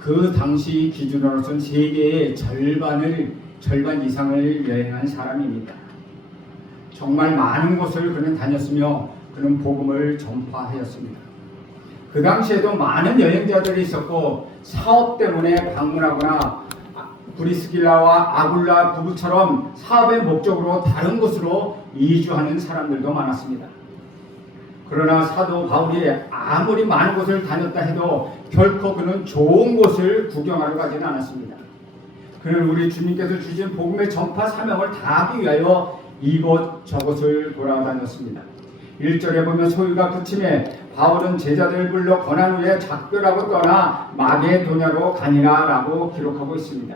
그 당시 기준으로서는 세계의 절반 이상을 여행한 사람입니다. 정말 많은 곳을 그는 다녔으며 그는 복음을 전파하였습니다. 그 당시에도 많은 여행자들이 있었고 사업 때문에 방문하거나 브리스길라와 아굴라 부부처럼 사업의 목적으로 다른 곳으로 이주하는 사람들도 많았습니다. 그러나 사도 바울이 아무리 많은 곳을 다녔다 해도 결코 그는 좋은 곳을 구경하러 가지는 않았습니다. 그는 우리 주님께서 주신 복음의 전파 사명을 다하기 위하여 이곳 저곳을 돌아다녔습니다. 1절에 보면 소유가 그침에 바울은 제자들을 불러 권한 후에 작별하고 떠나 마게도냐로 가니라 라고 기록하고 있습니다.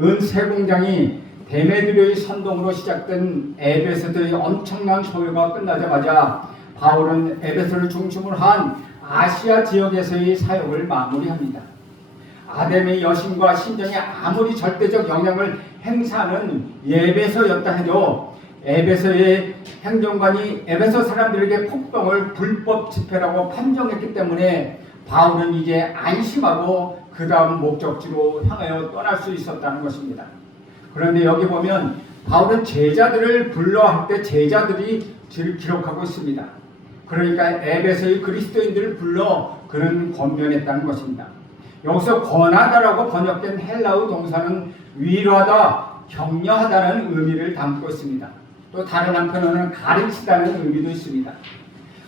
은세 공장이 데메드리오의 선동으로 시작된 에베소의 엄청난 소유가 끝나자마자 바울은 에베소를 중심으로 한 아시아 지역에서의 사역을 마무리합니다. 아담의 여신과 신정이 아무리 절대적 영향을 행사하는 에베소였다 해도 에베소의 행정관이 에베소 사람들에게 폭동을 불법 집회라고 판정했기 때문에 바울은 이제 안심하고 그 다음 목적지로 향하여 떠날 수 있었다는 것입니다. 그런데 여기 보면 바울은 제자들을 불러 할 때 제자들이 기록하고 있습니다. 그러니까 에베소의 그리스도인들을 불러 그는 권면했다는 것입니다. 여기서 권하다라고 번역된 헬라어 동사는 위로하다, 격려하다는 의미를 담고 있습니다. 또 다른 한편으로는 가르치다는 의미도 있습니다.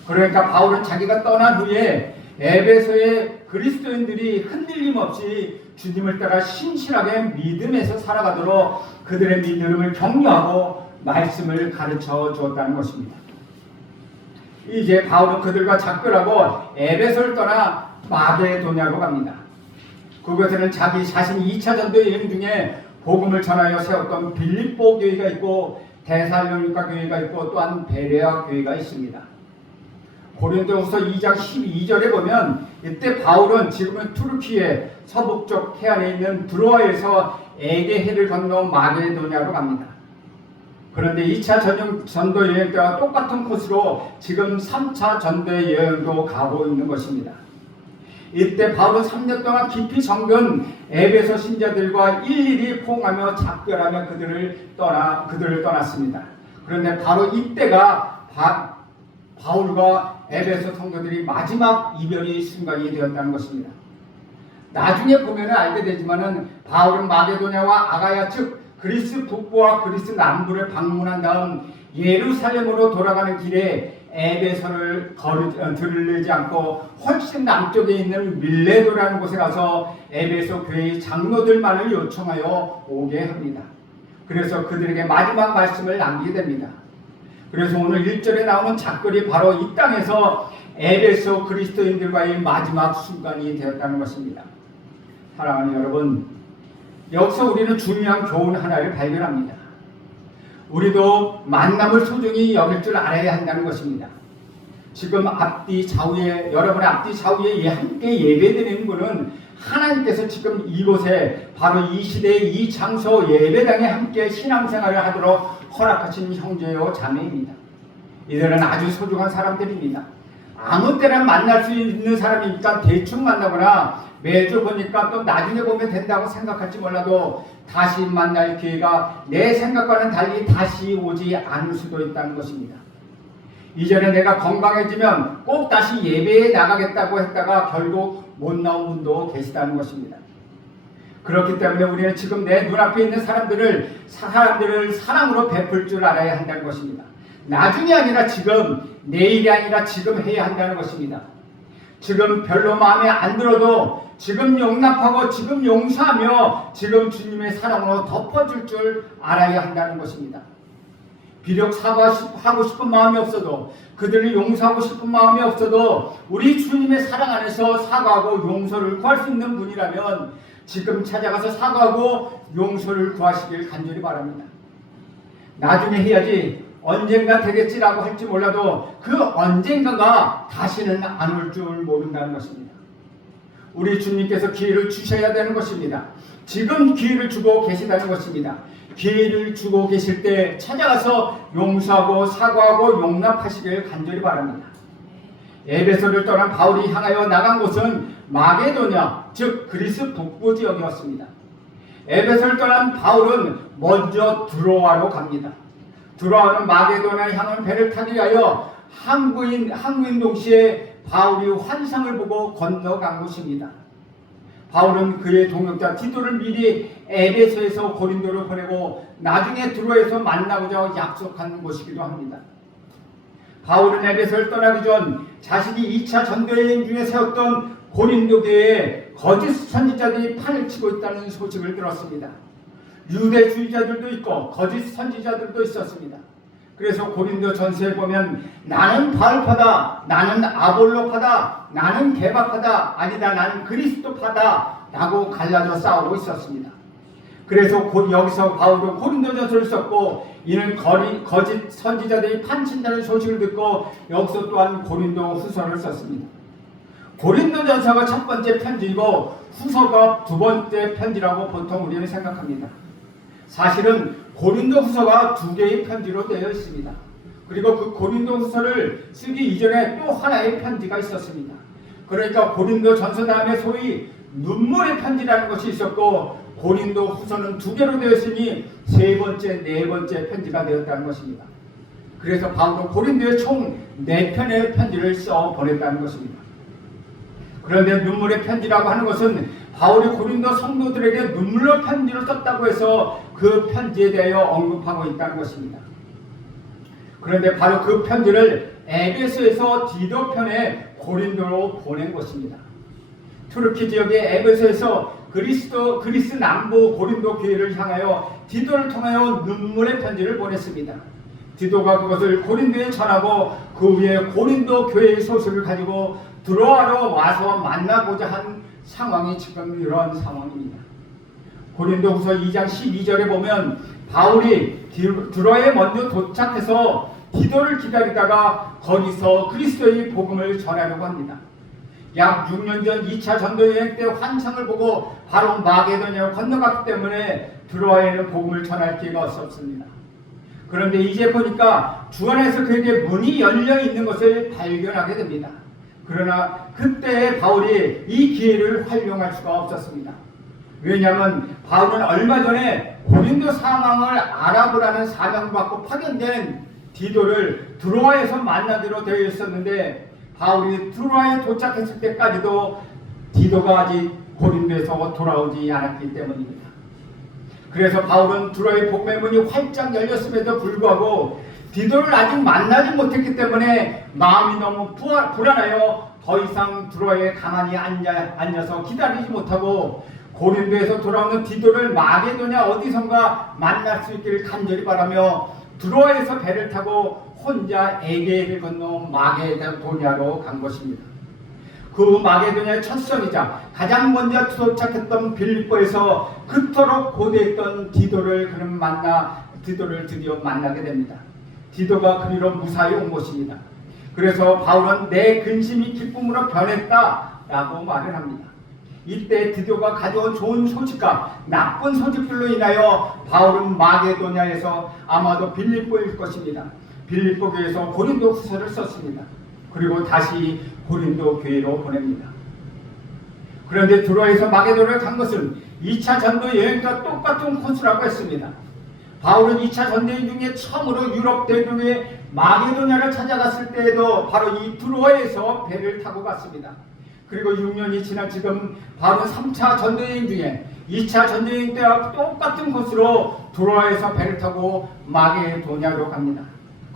그러니까 바울은 자기가 떠난 후에 에베소의 그리스도인들이 흔들림 없이 주님을 따라 신실하게 믿음에서 살아가도록 그들의 믿음을 격려하고 말씀을 가르쳐 주었다는 것입니다. 이제 바울은 그들과 작별하고 에베소를 떠나 마게도냐로 갑니다. 그곳에는 자기 자신이 2차 전도 여행 중에 복음을 전하여 세웠던 빌립보 교회가 있고 데살로니가 교회가 있고 또한 베레아 교회가 있습니다. 고린도후서 2장 12절에 보면 이때 바울은 지금은 투르키의 서북쪽 해안에 있는 드로아에서 에게해를 건너 마게도냐로 갑니다. 그런데 2차 전도 여행 때와 똑같은 코스로 지금 3차 전도 여행도 가고 있는 것입니다. 이때 바울은 3년 동안 깊이 정든 에베소 신자들과 일일이 포옹하며 작별하며 그들을 떠났습니다. 그런데 바로 이때가 바울과 에베소 성도들이 마지막 이별의 순간이 되었다는 것입니다. 나중에 보면 알게 되지만은 바울은 마게도냐와 아가야 즉 그리스 북부와 그리스 남부를 방문한 다음 예루살렘으로 돌아가는 길에 에베소를 들르지 않고 훨씬 남쪽에 있는 밀레도라는 곳에 가서 에베소 교회의 장로들만을 요청하여 오게 합니다. 그래서 그들에게 마지막 말씀을 남기게 됩니다. 그래서 오늘 1절에 나오는 작별이 바로 이 땅에서 에베소 그리스도인들과의 마지막 순간이 되었다는 것입니다. 사랑하는 여러분, 여기서 우리는 중요한 교훈 하나를 발견합니다. 우리도 만남을 소중히 여길 줄 알아야 한다는 것입니다. 지금 여러분의 앞뒤 좌우에 함께 예배드리는 분은 하나님께서 지금 이곳에 바로 이 시대의 이 장소 예배당에 함께 신앙생활을 하도록 허락하신 형제요 자매입니다. 이들은 아주 소중한 사람들입니다. 아무 때나 만날 수 있는 사람이니까 대충 만나거나 매주 보니까 또 나중에 보면 된다고 생각할지 몰라도 다시 만날 기회가 내 생각과는 달리 다시 오지 않을 수도 있다는 것입니다. 이전에 내가 건강해지면 꼭 다시 예배에 나가겠다고 했다가 결국 못 나온 분도 계시다는 것입니다. 그렇기 때문에 우리는 지금 내 눈앞에 있는 사람들을 사랑으로 베풀 줄 알아야 한다는 것입니다. 나중이 아니라 지금, 내일이 아니라 지금 해야 한다는 것입니다. 지금 별로 마음에 안 들어도 지금 용납하고 지금 용서하며 지금 주님의 사랑으로 덮어줄 줄 알아야 한다는 것입니다. 비록 사과하고 싶은 마음이 없어도 그들을 용서하고 싶은 마음이 없어도 우리 주님의 사랑 안에서 사과하고 용서를 구할 수 있는 분이라면 지금 찾아가서 사과하고 용서를 구하시길 간절히 바랍니다. 나중에 해야지 언젠가 되겠지라고 할지 몰라도 그 언젠가가 다시는 안 올 줄 모른다는 것입니다. 우리 주님께서 기회를 주셔야 되는 것입니다. 지금 기회를 주고 계시다는 것입니다. 기회를 주고 계실 때 찾아가서 용서하고 사과하고 용납하시길 간절히 바랍니다. 에베소를 떠난 바울이 향하여 나간 곳은 마게도냐, 즉 그리스 북부 지역이었습니다. 에베소를 떠난 바울은 먼저 드로아로 갑니다. 드로아는 마게도냐에 향한 배를 타기 위하여 항구인 동시에 바울이 환상을 보고 건너간 곳입니다. 바울은 그의 동역자 디도를 미리 에베소에서 고린도로 보내고 나중에 드로아에서 만나고자 약속한 곳이기도 합니다. 바울은 에베소를 떠나기 전 자신이 2차 전도여행 중에 세웠던 고린도 교회에 거짓 선지자들이 판을 치고 있다는 소식을 들었습니다. 유대주의자들도 있고 거짓 선지자들도 있었습니다. 그래서 고린도 전서에 보면 나는 바울파다, 나는 아볼로파다, 나는 게바파다, 아니다 나는 그리스도파다 라고 갈라져 싸우고 있었습니다. 그래서 여기서 바울은 고린도 전서를 썼고 이는 거짓 선지자들이 판친다는 소식을 듣고 여기서 또한 고린도 후서를 썼습니다. 고린도 전서가 첫 번째 편지이고 후서가 두 번째 편지라고 보통 우리는 생각합니다. 사실은 고린도 후서가 두 개의 편지로 되어 있습니다. 그리고 그 고린도 후서를 쓰기 이전에 또 하나의 편지가 있었습니다. 그러니까 고린도 전서 다음에 소위 눈물의 편지라는 것이 있었고 고린도 후서는 두 개로 되어 있으니 세 번째, 네 번째 편지가 되었다는 것입니다. 그래서 바울은 고린도에 총 4편의 편지를 써 보냈다는 것입니다. 그런데 눈물의 편지라고 하는 것은 바울이 고린도 성도들에게 눈물로 편지를 썼다고 해서 그 편지에 대하여 언급하고 있다는 것입니다. 그런데 바로 그 편지를 에베소에서 디도 편에 고린도로 보낸 것입니다. 투르키 지역의 에베소에서 그리스 남부 고린도 교회를 향하여 디도를 통하여 눈물의 편지를 보냈습니다. 디도가 그것을 고린도에 전하고 그 위에 고린도 교회의 소식을 가지고 드로아로 와서 만나고자 한 상황이 지금 이런 상황입니다. 고린도후서 2장 12절에 보면 바울이 드로아에 먼저 도착해서 디도를 기다리다가 거기서 그리스도의 복음을 전하려고 합니다. 약 6년 전 2차 전도여행 때 환상을 보고 바로 마게도냐로 건너갔기 때문에 드로아에는 복음을 전할 기회가 없었습니다. 그런데 이제 보니까 주 안에서 그에게 문이 열려 있는 것을 발견하게 됩니다. 그러나 그때 바울이 이 기회를 활용할 수가 없었습니다. 왜냐하면 바울은 얼마 전에 고린도 상황을 알아보라는 사명을 받고 파견된 디도를 드로아에서 만나기로 되어 있었는데 바울이 드로아에 도착했을 때까지도 디도가 아직 고린도에서 돌아오지 않았기 때문입니다. 그래서 바울은 드로아의 복음의 문이 활짝 열렸음에도 불구하고 디도를 아직 만나지 못했기 때문에 마음이 너무 불안하여 더 이상 드로아에 가만히 앉아서 기다리지 못하고 고린도에서 돌아오는 디도를 마게도냐 어디선가 만날 수 있기를 간절히 바라며 드로아에서 배를 타고 혼자 에게를 건너 마게도냐로 간 것입니다. 그 마게도냐의 첫 선이자 가장 먼저 도착했던 빌립보에서 그토록 고대했던 디도를 드디어 만나게 됩니다. 디도가 그리로 무사히 온 것입니다. 그래서 바울은 내 근심이 기쁨으로 변했다라고 말을 합니다. 이때 디도가 가져온 좋은 소식과 나쁜 소식들로 인하여 바울은 마게도냐에서 아마도 빌립보일 것입니다. 빌립보 교회에서 고린도 후서를 썼습니다. 그리고 다시 고린도 교회로 보냅니다. 그런데 드로아에서 마게도냐를 간 것은 2차 전도 여행과 똑같은 코스라고 했습니다. 바울은 2차 전도여행 중에 처음으로 유럽 대륙의 마게도냐를 찾아갔을 때에도 바로 이 드로아에서 배를 타고 갔습니다. 그리고 6년이 지난 지금 바로 3차 전도여행 중에 2차 전도여행 때와 똑같은 코스로 드로아에서 배를 타고 마게도냐로 갑니다.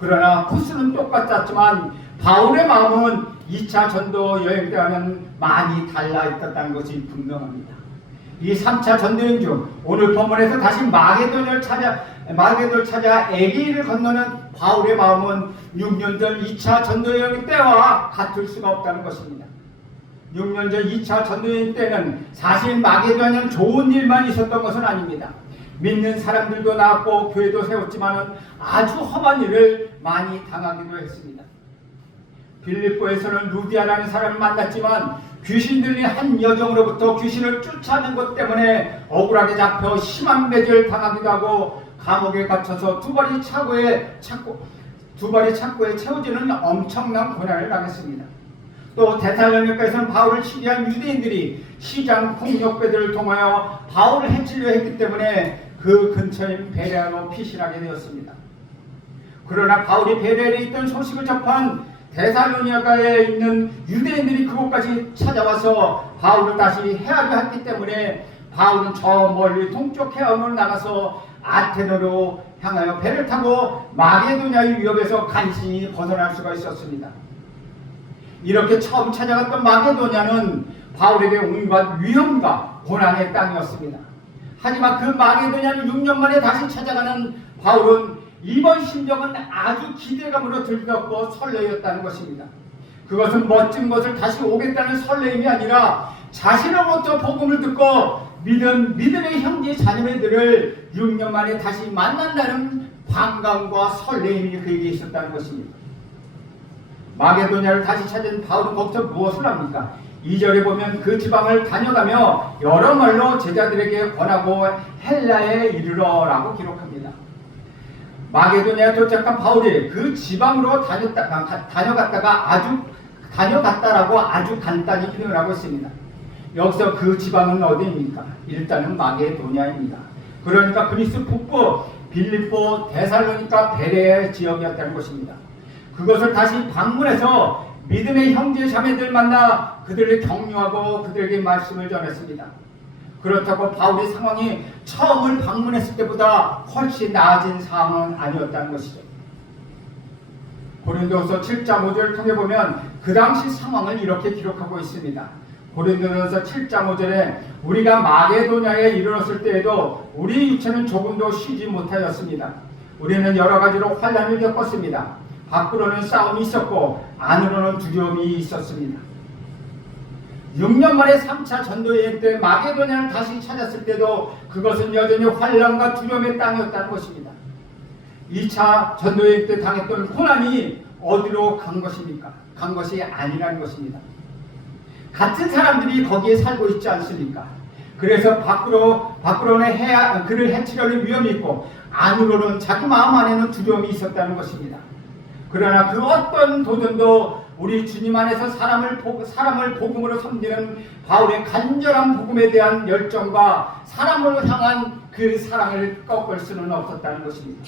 그러나 코스는 똑같았지만 바울의 마음은 2차 전도여행 때와는 많이 달라 있었다는 것이 분명합니다. 이 3차 전도여행 중 오늘 본문에서 다시 마게도냐를 찾아 에게를 건너는 바울의 마음은 6년 전 2차 전도여행 때와 같을 수가 없다는 것입니다. 6년 전 2차 전도여행 때는 사실 마게도냐는 좋은 일만 있었던 것은 아닙니다. 믿는 사람들도 나왔고 교회도 세웠지만 아주 험한 일을 많이 당하기도 했습니다. 빌립보에서는 루디아라는 사람을 만났지만 귀신 들린 한 여종으로부터 귀신을 쫓아낸 것 때문에 억울하게 잡혀 심한 매질 당하기도 하고 감옥에 갇혀서 두 발이 착고에 채워지는 엄청난 고난을 당했습니다. 또 데살로니가에서는 바울을 치리한 유대인들이 시장 폭력배들을 통하여 바울을 해치려 했기 때문에 그 근처인 베레아로 피신하게 되었습니다. 그러나 바울이 베레아에 있던 소식을 접한 데살로니가에 있는 유대인들이 그곳까지 찾아와서 바울을 다시 해하려 했기 때문에 바울은 저 멀리 동쪽 해안으로 나가서 아테네로 향하여 배를 타고 마게도냐의 위협에서 간신히 벗어날 수가 있었습니다. 이렇게 처음 찾아갔던 마게도냐는 바울에게 온갖 위험과 고난의 땅이었습니다. 하지만 그 마게도냐를 6년 만에 다시 찾아가는 바울은 이번 심정은 아주 기대감으로 들떴고 설레였다는 것입니다. 그것은 멋진 것을 다시 오겠다는 설레임이 아니라 자신으로부터 복음을 듣고 믿음의 형제 자매들을 6년 만에 다시 만난다는 반감과 설레임이 그에게 있었다는 것입니다. 마게도냐를 다시 찾은 바울은 거기서 무엇을 합니까? 2절에 보면 그 지방을 다녀가며 여러 말로 제자들에게 권하고 헬라에 이르러라고 기록합니다. 마게도냐에 도착한 바울이 그 지방으로 다녀갔다라고 아주 간단히 표현을 하고 있습니다. 여기서 그 지방은 어디입니까? 일단은 마게도냐입니다. 그러니까 그리스 북부 빌립보, 데살로니가, 베레아 지역이었다는 것입니다. 그것을 다시 방문해서 믿음의 형제 자매들 만나 그들을 격려하고 그들에게 말씀을 전했습니다. 그렇다고 바울의 상황이 처음을 방문했을 때보다 훨씬 나아진 상황은 아니었다는 것이죠. 고린도서 7장 5절을 통해 보면 그 당시 상황을 이렇게 기록하고 있습니다. 고린도서 7장 5절에 우리가 마게도냐에 이르렀을 때에도 우리 육체는 조금도 쉬지 못하였습니다. 우리는 여러 가지로 환난을 겪었습니다. 밖으로는 싸움이 있었고 안으로는 두려움이 있었습니다. 6년 만에 3차 전도여행 때 마게도냐를 다시 찾았을 때도 그것은 여전히 환난과 두려움의 땅이었다는 것입니다. 2차 전도여행 때 당했던 고난이 어디로 간 것입니까? 간 것이 아니라는 것입니다. 같은 사람들이 거기에 살고 있지 않습니까? 그래서 밖으로는 그를 해치려는 위험이 있고 안으로는 자기 마음 안에는 두려움이 있었다는 것입니다. 그러나 그 어떤 도전도 우리 주님 안에서 사람을 복음으로 섬기는 바울의 간절한 복음에 대한 열정과 사람을 향한 그 사랑을 꺾을 수는 없었다는 것입니다.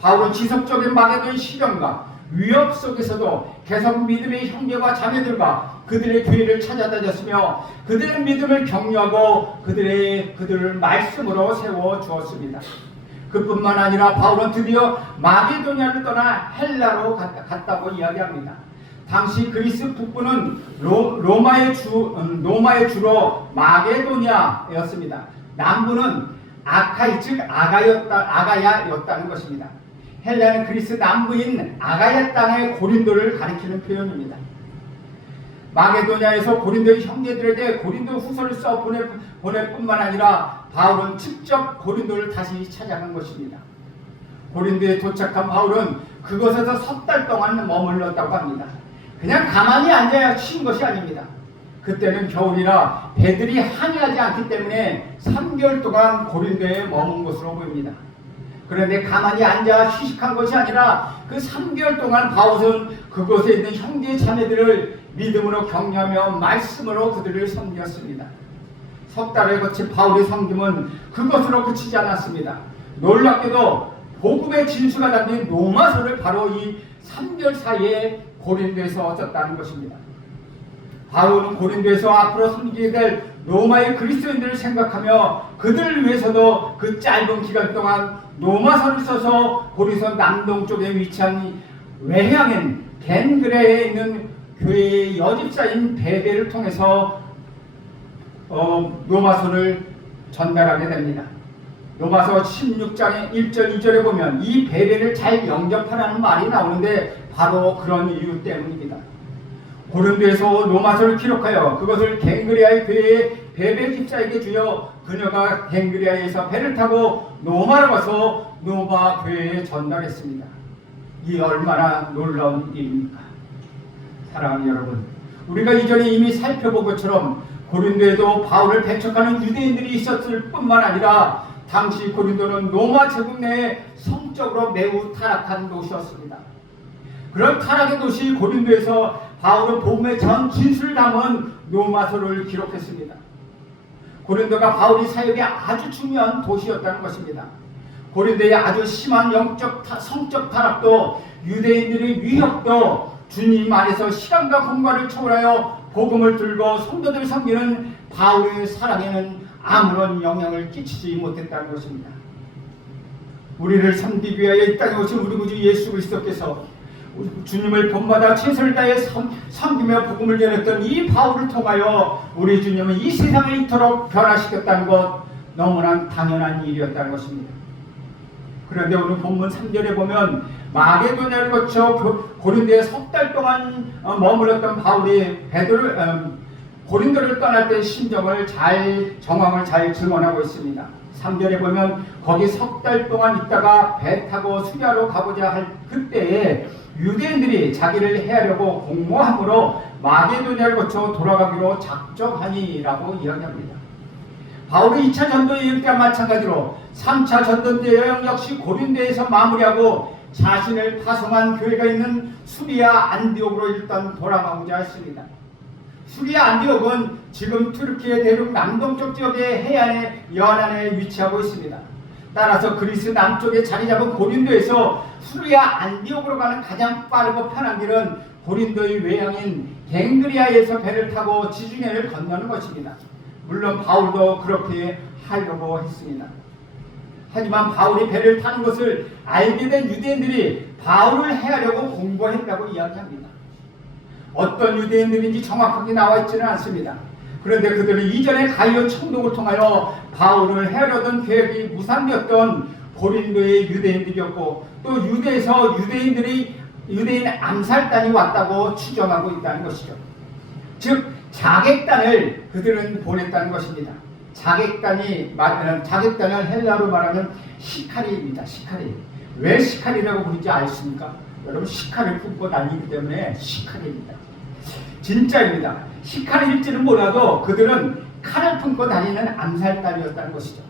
바울은 지속적인 마게도의 시련과 위협 속에서도 계속 믿음의 형제와 자매들과 그들의 교회를 찾아다녔으며 그들의 믿음을 격려하고 그들을 말씀으로 세워주었습니다. 그뿐만 아니라 바울은 드디어 마게도냐를 떠나 헬라로 갔다고 이야기합니다. 당시 그리스 북부는 로마의 주로 마게도냐였습니다. 남부는 아카이 즉 아가야였다는 것입니다. 헬라는 그리스 남부인 아가야 땅의 고린도를 가리키는 표현입니다. 마게도냐에서 고린도의 형제들에게 고린도 후서를 써 보낼 뿐만 아니라 바울은 직접 고린도를 다시 찾아간 것입니다. 고린도에 도착한 바울은 그곳에서 석 달 동안 머물렀다고 합니다. 그냥 가만히 앉아 쉰 것이 아닙니다. 그때는 겨울이라 배들이 항해하지 않기 때문에 3개월 동안 고린도에 머문 것으로 보입니다. 그런데 가만히 앉아 휴식한 것이 아니라 그 3개월 동안 바울은 그곳에 있는 형제 자매들을 믿음으로 격려하며 말씀으로 그들을 섬겼습니다. 석 달을 거친 바울의 섬김은 그것으로 그치지 않았습니다. 놀랍게도 복음의 진수가 담긴 로마서를 바로 이 3개월 사이에 고린도에서 얻었다는 것입니다. 바울은 고린도에서 앞으로 섬기게 될 로마의 그리스도인들을 생각하며 그들을 위해서도 그 짧은 기간 동안 로마서를 써서 고린도 남동쪽에 위치한 외향인 겐그레에 있는 교회의 여집사인 베베를 통해서 로마서를 전달하게 됩니다. 로마서 16장의 1절 2절에 보면 이 베베를 잘 영접하라는 말이 나오는데 바로 그런 이유 때문입니다. 고린도에서 로마서를 기록하여 그것을 겐그레아의 교회의 베베 집사에게 주어 그녀가 겐그레아에서 배를 타고 로마로 가서 로마 교회에 전달했습니다. 이 얼마나 놀라운 일입니까? 사랑하는 여러분, 우리가 이전에 이미 살펴본 것처럼 고린도에도 바울을 배척하는 유대인들이 있었을 뿐만 아니라 당시 고린도는 로마 제국 내에 성적으로 매우 타락한 도시였습니다. 그런 타락의 도시 고린도에서 바울은 복음의 전 진술을 담은 로마서를 기록했습니다. 고린도가 바울이 사역에 아주 중요한 도시였다는 것입니다. 고린도의 아주 심한 성적 타락도 유대인들의 위협도 주님 안에서 시간과 공간을 초월하여 복음을 들고 성도들을 섬기는 바울의 사랑에는 아무런 영향을 끼치지 못했다는 것입니다. 우리를 섬기기 위하여 이 땅에 오신 우리 구주 예수 그리스도께서 주님을 본받아 최선을 다해 섬기며 복음을 전했던 이 바울을 통하여 우리 주님은 이 세상을 이토록 변화시켰다는 것, 너무나 당연한 일이었다는 것입니다. 그런데 오늘 본문 3절에 보면 마게도냐를 거쳐 고린도에 석 달 동안 머물렀던 바울이 고린도를 떠날 때 정황을 잘 증언하고 있습니다. 3절에 보면 거기 석 달 동안 있다가 배 타고 수리아로 가고자 할 그때에 유대인들이 자기를 해하려고 공모함으로 마게도냐를 거쳐 돌아가기로 작정하니라고 이야기합니다. 바울의 2차 전도 여행 때와 마찬가지로 3차 전도 여행 역시 고린도에서 마무리하고 자신을 파송한 교회가 있는 수리아 안디옥으로 일단 돌아가고자 했습니다. 수리아 안디옥은 지금 투르키의 대륙 남동쪽 지역의 해안의 연안에 위치하고 있습니다. 따라서 그리스 남쪽에 자리 잡은 고린도에서 수리아 안디옥으로 가는 가장 빠르고 편한 길은 고린도의 외향인 갱그리아에서 배를 타고 지중해를 건너는 것입니다. 물론 바울도 그렇게 하려고 했습니다. 하지만 바울이 배를 타는 것을 알게 된 유대인들이 바울을 해하려고 공고했다고 이야기합니다. 어떤 유대인들인지 정확하게 나와 있지는 않습니다. 그런데 그들은 이전에 가이오 총독을 통하여 바울을 해하려던 계획이 무산되었던 고린도의 유대인들이었고, 또 유대에서 유대인 암살단이 왔다고 추정하고 있다는 것이죠. 즉 자객단을 그들은 보냈다는 것입니다. 자객단은 헬라로 말하면 시카리입니다. 시카리. 왜 시카리라고 부르는지 아십니까? 여러분, 시카를 품고 다니기 때문에 시카리입니다. 진짜입니다. 시카리일지는 몰라도 그들은 칼을 품고 다니는 암살단이었다는 것이죠.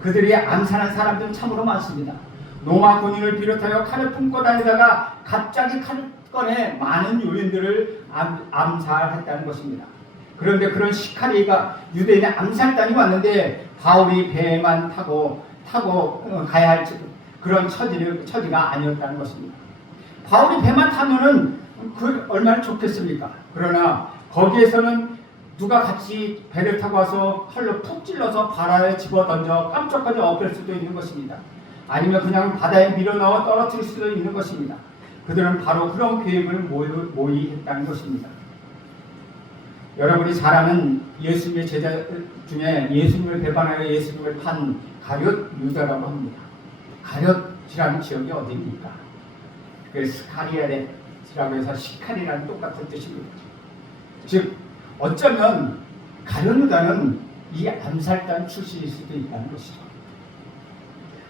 그들이 암살한 사람들은 참으로 많습니다. 로마 군인을 비롯하여 칼을 품고 다니다가 갑자기 칼을 꺼내 많은 유인들을 암살했다는 것입니다. 그런데 그런 시카리가 유대인의 암살단이 왔는데 바울이 배만 타고 가야 할 그런 처지가 아니었다는 것입니다. 바울이 배만 타면은 그 얼마나 좋겠습니까? 그러나 거기에서는 누가 같이 배를 타고 와서 칼로 푹 찔러서 바다에 집어던져 깜짝까지 엎을 수도 있는 것입니다. 아니면 그냥 바다에 밀어넣어 떨어뜨릴 수도 있는 것입니다. 그들은 바로 그런 계획을 모의했다는 것입니다. 여러분이 잘 아는 예수님의 제자 중에 예수님을 배반하여 예수님을 판 가룟 유다라고 합니다. 가룟이라는 지역이 어디입니까? 그 스카리아라고 해서 시카리라는 똑같은 뜻입니다. 즉 어쩌면 가룟 유다는 이 암살단 출신일 수도 있다는 것이죠.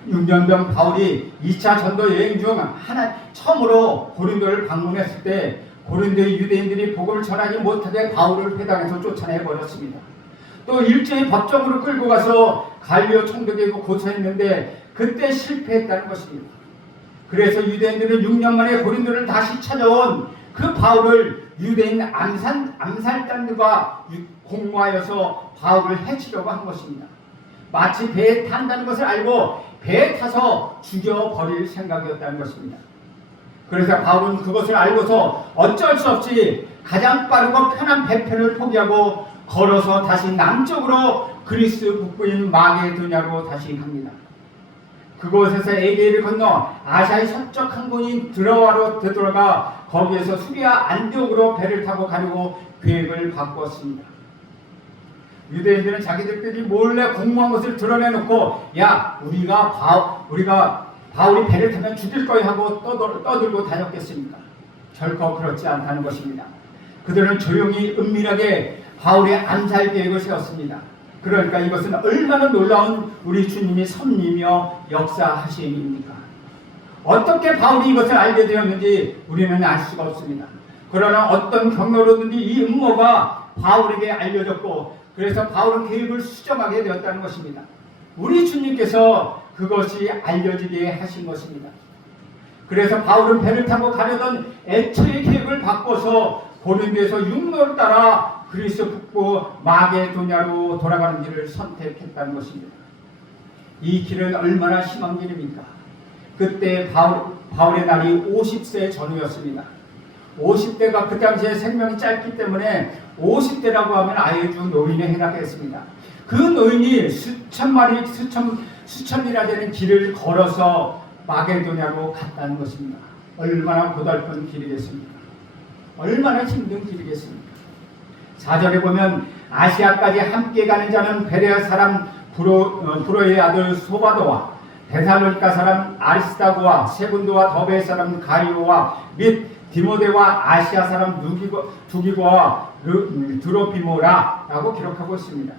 6년 전 바울이 2차 전도 여행 중 처음으로 고린도를 방문했을 때 고린도의 유대인들이 복음을 전하지 못하게 바울을 회당에서 쫓아내버렸습니다. 또 일제히 법정으로 끌고 가서 갈리오 총독에게 고소했는데 그때 실패했다는 것입니다. 그래서 유대인들은 6년 만에 고린도를 다시 찾아온 그 바울을 유대인 암살단들과 공모하여서 바울을 해치려고 한 것입니다. 마치 배에 탄다는 것을 알고 배에 타서 죽여버릴 생각이었다는 것입니다. 그래서 바울은 그것을 알고서 어쩔 수 없이 가장 빠르고 편한 배편을 포기하고 걸어서 다시 남쪽으로 그리스 북부인 마게도냐로 다시 갑니다. 그곳에서 에게를 건너 아시아의 서쪽 항구인 드로아로 되돌아가 거기에서 수리아 안디옥으로 배를 타고 가려고 계획을 바꿨습니다. 유대인들은 자기들끼리 몰래 공모한 것을 드러내놓고 우리가 바울이 배를 타면 죽일 거야 하고 떠들고 다녔겠습니까? 결코 그렇지 않다는 것입니다. 그들은 조용히 은밀하게 바울의 암살 계획을 세웠습니다. 그러니까 이것은 얼마나 놀라운 우리 주님이 섭리며 역사하심입니까? 어떻게 바울이 이것을 알게 되었는지 우리는 알 수가 없습니다. 그러나 어떤 경로로든지 이 음모가 바울에게 알려졌고 그래서 바울은 계획을 수정하게 되었다는 것입니다. 우리 주님께서 그것이 알려지게 하신 것입니다. 그래서 바울은 배를 타고 가려던 애초의 계획을 바꿔서 고린도에서 육로를 따라 그리스 북부 마게도냐로 돌아가는 길을 선택했다는 것입니다. 이 길은 얼마나 심한 길입니까? 그때 바울의 날이 50세 전후였습니다. 50대가 그 당시에 생명이 짧기 때문에 50대라고 하면 아예 주 노인에 해당했습니다. 그 노인이 수천리나 되는 길을 걸어서 마게도냐로 갔다는 것입니다. 얼마나 고달픈 길이겠습니까? 얼마나 힘든 길이겠습니까? 4절에 보면 아시아까지 함께 가는 자는 베레아 사람 브로의 아들 소바도와 데살로니가 사람 아리스다고와 세군도와 더베 사람 가리오와 및 디모데와 아시아 사람 두기고와 드로피모라라고 기록하고 있습니다.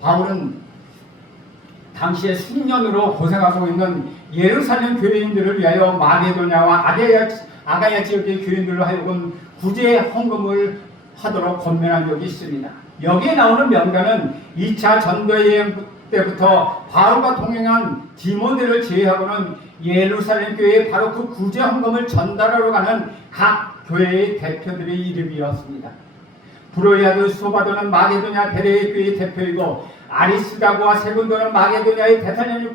바울은 당시에 수년으로 고생하고 있는 예루살렘 교회인들을 위하여 마게도냐와 아가야 지역의 교인들로 하여금 구제 헌금을 하도록 권면한 적이 있습니다. 여기에 나오는 명단은 2차 전도여행 때부터 바울과 동행한 디모데를 제외하고는 예루살렘 교회에 바로 그 구제 헌금을 전달하러 가는 각 교회의 대표들의 이름이었습니다. 브로의 아들 소바도는 마게도냐 베레의 교회의 대표이고 아리스다고와 세군도는 마게도냐의 데살로니가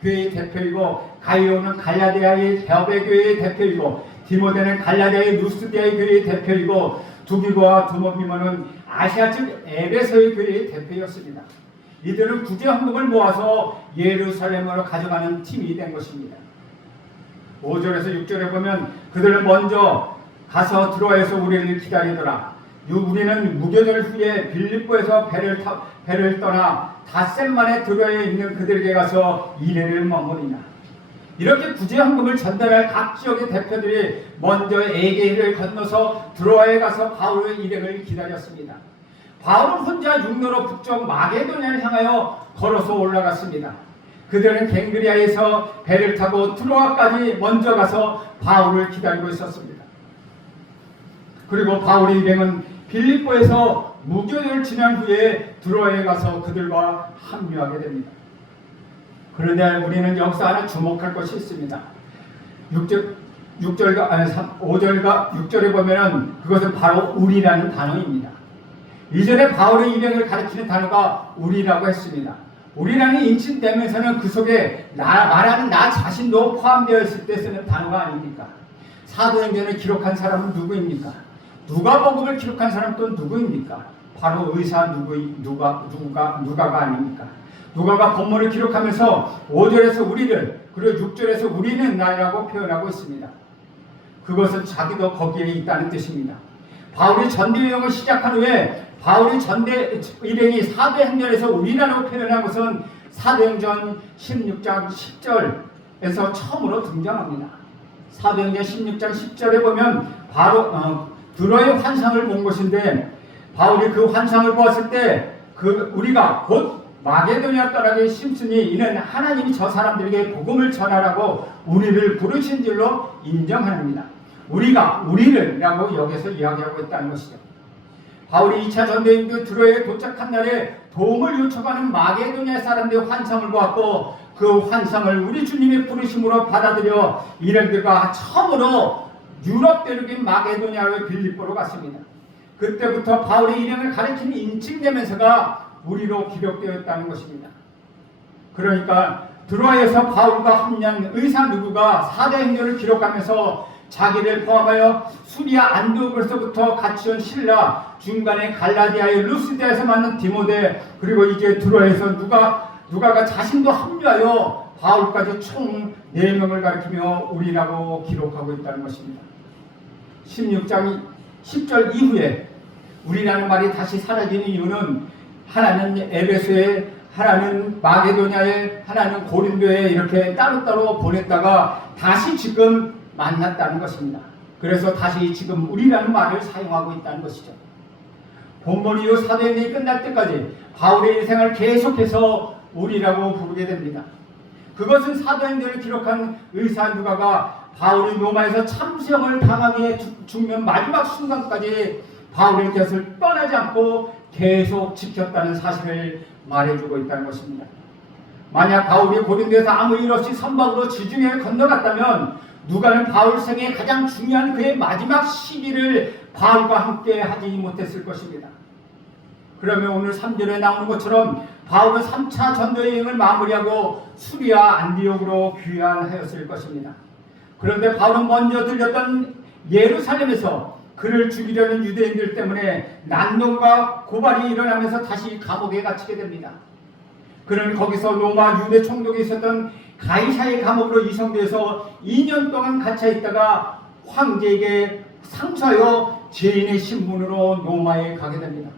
교회의 대표이고 가이오는 갈라디아의 더베 교회의 대표이고 디모데는 갈라디아의 누스디아의 교회의 대표이고 두기고와 두모비모는 아시아 즉 에베소의 교회의 대표였습니다. 이들은 구제 헌금을 모아서 예루살렘으로 가져가는 팀이 된 것입니다. 5절에서 6절에 보면 그들은 먼저 가서 드로아에서 우리를 기다리더라. 우리는 무교절 후에 빌립보에서 배를 떠나 닷새 만에 드로아에 있는 그들에게 가서 이래를 머무리나. 이렇게 구제 헌금을 전달할 각 지역의 대표들이 먼저 에게해를 건너서 드로아에 가서 바울의 일행을 기다렸습니다. 바울은 혼자 육로로 북쪽 마게도냐를 향하여 걸어서 올라갔습니다. 그들은 갱그리아에서 배를 타고 드로아까지 먼저 가서 바울을 기다리고 있었습니다. 그리고 바울의 일행은 빌립보에서 무교절을 지난 후에 드로아에 가서 그들과 합류하게 됩니다. 그런데 우리는 여기서 하나 주목할 것이 있습니다. 5절과 6절에 보면은 그것은 바로 우리라는 단어입니다. 이전에 바울의 일행을 가리키는 단어가 우리라고 했습니다. 우리라는 인칭되면서는 그 속에 말하는 나 자신도 포함되어 있을 때 쓰는 단어가 아닙니까? 사도행전을 기록한 사람은 누구입니까? 누가복음을 기록한 사람은 또 누구입니까? 바로 의사 누가가 아닙니까? 누가가 본문을 기록하면서 5절에서 우리를 그리고 6절에서 우리는 나라고 표현하고 있습니다. 그것은 자기도 거기에 있다는 뜻입니다. 바울이 전대여행을 시작한 후에 바울이 전대 일행이 사도행전에서 우리라고 표현한 것은 사도행전 16장 10절에서 처음으로 등장합니다. 사도행전 16장 10절에 보면 바로 드로아의 환상을 본 것인데 바울이 그 환상을 보았을 때 우리가 곧 마게도냐 떠나게 심으니 이는 하나님이 저 사람들에게 복음을 전하라고 우리를 부르신 줄로 인정합니다. 우리가 우리를라고 여기서 이야기하고 있다는 것이죠. 바울이 2차 전도여행 드로아에 도착한 날에 도움을 요청하는 마게도냐 사람들의 환상을 보았고 그 환상을 우리 주님의 부르심으로 받아들여 일행들과 처음으로 유럽 대륙인 마게도냐의 빌립보로 갔습니다. 그때부터 바울의 일행을 가리키는 인칭되면서가 우리로 기록되어 있다는 것입니다. 그러니까 드로아에서 바울과 합류한 의사 누구가 사도행전을 기록하면서 자기를 포함하여 수리아 안디옥에서부터 같이 온 실라, 중간에 갈라디아의 루스디아에서 만난 디모데, 그리고 이제 드로아에서 누가가 자신도 합류하여 바울까지 총 4명을 가리키며 우리라고 기록하고 있다는 것입니다. 16장 10절 이후에 우리라는 말이 다시 사라지는 이유는 하나는 에베소에, 하나는 마게도냐에, 하나는 고린도에 이렇게 따로따로 보냈다가 다시 지금 만났다는 것입니다. 그래서 다시 지금 우리라는 말을 사용하고 있다는 것이죠. 본문 이후 사도행전이 끝날 때까지 바울의 인생을 계속해서 우리라고 부르게 됩니다. 그것은 사도행전을 기록한 의사 누가가 바울이 로마에서 참수형을 당하게 죽는 마지막 순간까지 바울의 곁을 떠나지 않고 계속 지켰다는 사실을 말해주고 있다는 것입니다. 만약 바울이 고린도에서 아무 일 없이 선박으로 지중해를 건너갔다면 누가는 바울 생의 가장 중요한 그의 마지막 시기를 바울과 함께 하지 못했을 것입니다. 그러면 오늘 3절에 나오는 것처럼 바울은 3차 전도 여행을 마무리하고 수리아 안디옥으로 귀환하였을 것입니다. 그런데 바울은 먼저 들렸던 예루살렘에서 그를 죽이려는 유대인들 때문에 난동과 고발이 일어나면서 다시 감옥에 갇히게 됩니다. 그는 거기서 로마 유대 총독에 있었던 가이사의 감옥으로 이송되어서 2년 동안 갇혀 있다가 황제에게 상소하여 죄인의 신분으로 로마에 가게 됩니다.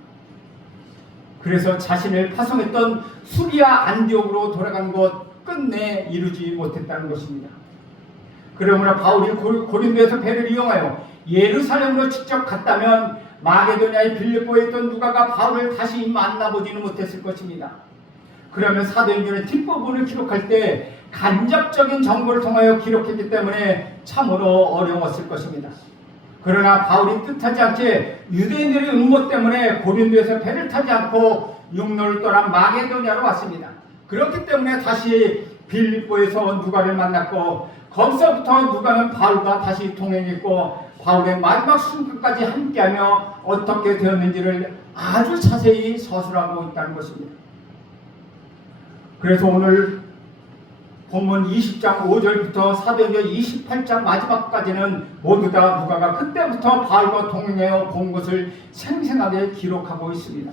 그래서 자신을 파송했던 수리아 안디옥으로 돌아간 것 끝내 이루지 못했다는 것입니다. 그러므로 바울이 고린도에서 배를 이용하여 예루살렘으로 직접 갔다면 마게도냐의 빌립보에 있던 누가가 바울을 다시 만나보지는 못했을 것입니다. 그러면 사도행전의 뒷부분을 기록할 때 간접적인 정보를 통하여 기록했기 때문에 참으로 어려웠을 것입니다. 그러나 바울이 뜻하지 않게 유대인들의 음모 때문에 고린도에서 배를 타지 않고 육로를 떠나 마게도냐로 왔습니다. 그렇기 때문에 다시 빌립보에서 누가를 만났고 거기서부터 누가는 바울과 다시 동행했고 바울의 마지막 순간까지 함께하며 어떻게 되었는지를 아주 자세히 서술하고 있다는 것입니다. 그래서 오늘 본문 20장 5절부터 사도행전 28장 마지막까지는 모두 다 누가가 그때부터 바울과 동행하여 본 것을 생생하게 기록하고 있습니다.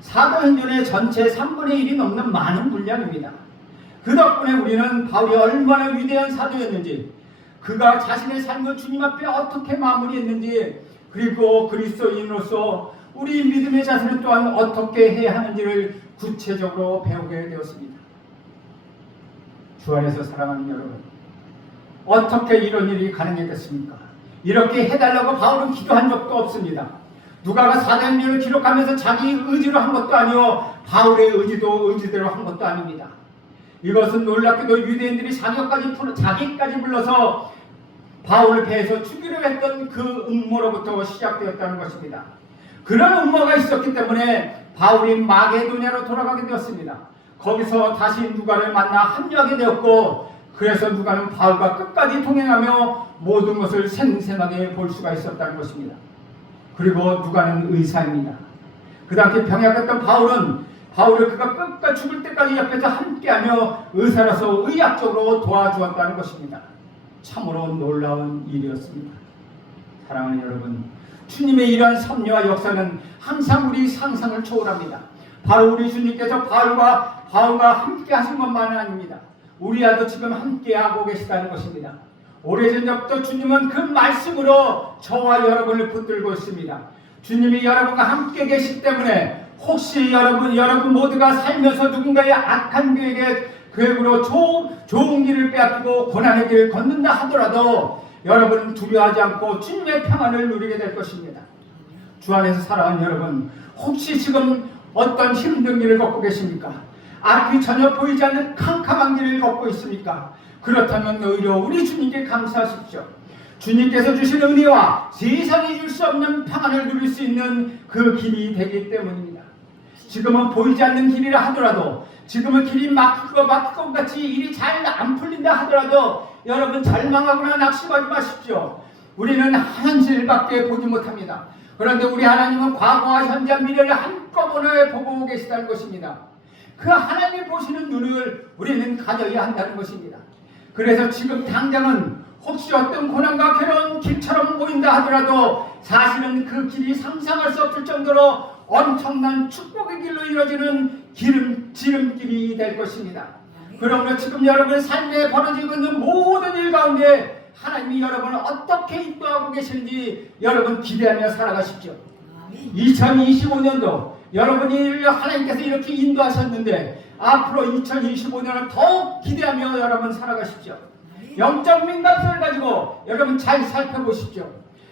사도행전의 전체 3분의 1이 넘는 많은 분량입니다. 그 덕분에 우리는 바울이 얼마나 위대한 사도였는지, 그가 자신의 삶을 주님 앞에 어떻게 마무리했는지, 그리고 그리스도인으로서 우리 믿음의 자세는 또한 어떻게 해야 하는지를 구체적으로 배우게 되었습니다. 주 안에서 사랑하는 여러분, 어떻게 이런 일이 가능했겠습니까? 이렇게 해달라고 바울은 기도한 적도 없습니다. 누가가 사도행전을 기록하면서 자기 의지로 한 것도 아니요 바울의 의지대로 한 것도 아닙니다. 이것은 놀랍게도 유대인들이 자기까지 불러서 바울을 배에서 죽이려 했던 그 음모로부터 시작되었다는 것입니다. 그런 음모가 있었기 때문에 바울이 마게도냐로 돌아가게 되었습니다. 거기서 다시 누가를 만나 합류하게 되었고, 그래서 누가는 바울과 끝까지 동행하며 모든 것을 생생하게 볼 수가 있었다는 것입니다. 그리고 누가는 의사입니다. 그 당시 병약했던 바울을 그가 끝까지 죽을 때까지 옆에서 함께하며 의사로서 의학적으로 도와주었다는 것입니다. 참으로 놀라운 일이었습니다. 사랑하는 여러분, 주님의 이러한 섭리와 역사는 항상 우리 상상을 초월합니다. 바로 우리 주님께서 바울과 함께 하신 것만은 아닙니다. 우리와도 지금 함께하고 계시다는 것입니다. 오래전부터 주님은 그 말씀으로 저와 여러분을 붙들고 있습니다. 주님이 여러분과 함께 계시기 때문에 혹시 여러분 모두가 살면서 누군가의 악한 계획으로 좋은 길을 빼앗기고 고난의 길을 걷는다 하더라도 여러분은 두려워하지 않고 주님의 평안을 누리게 될 것입니다. 주 안에서 사랑하는 여러분, 혹시 지금 어떤 힘든 길을 걷고 계십니까? 앞이 전혀 보이지 않는 캄캄한 길을 걷고 있습니까? 그렇다면 오히려 우리 주님께 감사하십시오. 주님께서 주신 은혜와 세상이 줄 수 없는 평안을 누릴 수 있는 그 길이 되기 때문입니다. 지금은 보이지 않는 길이라 하더라도, 지금은 길이 막히고 같이 일이 잘 안 풀린다 하더라도 여러분 절망하거나 낙심하지 마십시오. 우리는 현실밖에 보지 못합니다. 그런데 우리 하나님은 과거와 현재 미래를 한꺼번에 보고 계시다는 것입니다. 그 하나님이 보시는 눈을 우리는 가져야 한다는 것입니다. 그래서 지금 당장은 혹시 어떤 고난과 괴로운 길처럼 보인다 하더라도 사실은 그 길이 상상할 수 없을 정도로 엄청난 축복의 길로 이루어지는 지름길이 될 것입니다. 그러므로 지금 여러분의 삶에 벌어지고 있는 모든 일 가운데 하나님이 여러분을 어떻게 인도하고 계시는지 여러분 기대하며 살아가십시오. 2025년도 여러분이 하나님께서 이렇게 인도하셨는데 앞으로 2025년을 더욱 기대하며 여러분 살아가십시오. 영적 민감성을 가지고 여러분 잘 살펴보십시오.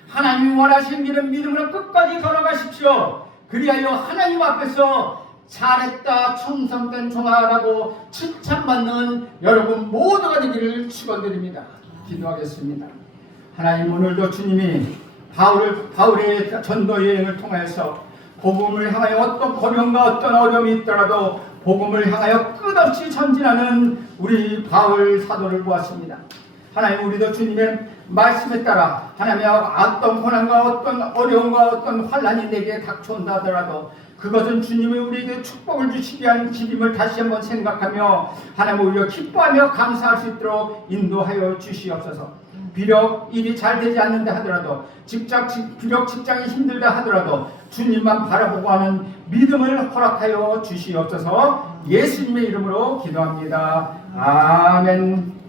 하나님이 원하시는 길은 믿음으로 끝까지 걸어가십시오. 그리하여 하나님 앞에서 잘했다 충성된 종아라고 칭찬받는 여러분 모두가 되기를 축원드립니다. 기도하겠습니다. 하나님, 오늘도 주님이 바울의 전도 여행을 통해서 복음을 향하여 어떤 고난과 어떤 어려움이 있더라도 복음을 향하여 끝없이 전진하는 우리 바울 사도를 보았습니다. 하나님, 우리도 주님의 말씀에 따라 하나님의 어떤 고난과 어떤 어려움과 어떤 환난이 내게 닥쳐온다 하더라도 그것은 주님이 우리에게 축복을 주시기 위한 길임을 다시 한번 생각하며 하나님, 우리가 기뻐하며 감사할 수 있도록 인도하여 주시옵소서. 비록 일이 잘 되지 않는다 하더라도 비록 직장이 힘들다 하더라도 주님만 바라보고 하는 믿음을 허락하여 주시옵소서. 예수님의 이름으로 기도합니다. 아멘.